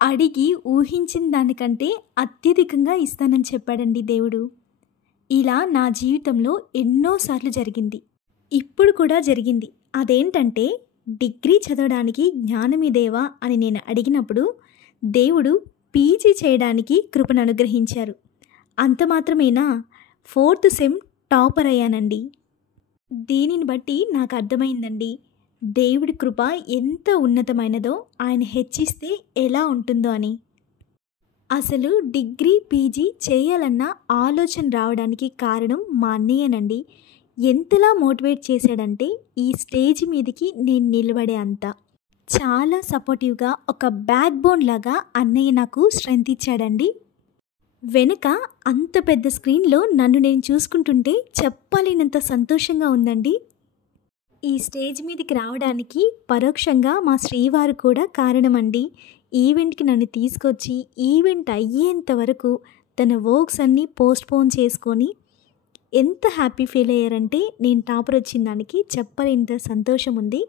అడిగి ఊహించిన దానికంటే అత్యధికంగా ఇస్తానని చెప్పాడండి దేవుడు. ఇలా నా జీవితంలో ఎన్నోసార్లు జరిగింది. ఇప్పుడు కూడా జరిగింది. అదేంటంటే డిగ్రీ చదవడానికి జ్ఞానమిదేవా అని నేను అడిగినప్పుడు దేవుడు పీజీ చేయడానికి కృపను అనుగ్రహించారు. అంత మాత్రమేనా, 4th సెమ్ టాపర్ అయ్యానండి. దీనిని బట్టి నాకు అర్థమైందండి దేవుడి కృప ఎంత ఉన్నతమైనదో, ఆయన హెచ్చిస్తే ఎలా ఉంటుందో అని. అసలు డిగ్రీ పీజీ చేయాలన్న ఆలోచన రావడానికి కారణం మా అన్నయ్యనండి. ఎంతలా మోటివేట్ చేశాడంటే ఈ స్టేజ్ మీదకి నేను నిలబడే అంత. చాలా సపోర్టివ్గా ఒక బ్యాక్ బోన్ లాగా అన్నయ్య నాకు స్ట్రెంత్ ఇచ్చాడండి. వెనుక అంత పెద్ద స్క్రీన్లో నన్ను నేను చూసుకుంటుంటే చెప్పలేనంత సంతోషంగా ఉందండి. ఈ స్టేజ్ మీదకి రావడానికి పరోక్షంగా మా శ్రీవారు కూడా కారణమండి. ఈవెంట్కి నన్ను తీసుకొచ్చి ఈవెంట్ అయ్యేంత వరకు తన వర్క్స్ అన్నీ పోస్ట్పోన్ చేసుకొని ఎంత హ్యాపీ ఫీల్ అయ్యారంటే నేను టాపర్ వచ్చిన దానికి చెప్పలేనంత సంతోషం ఉంది.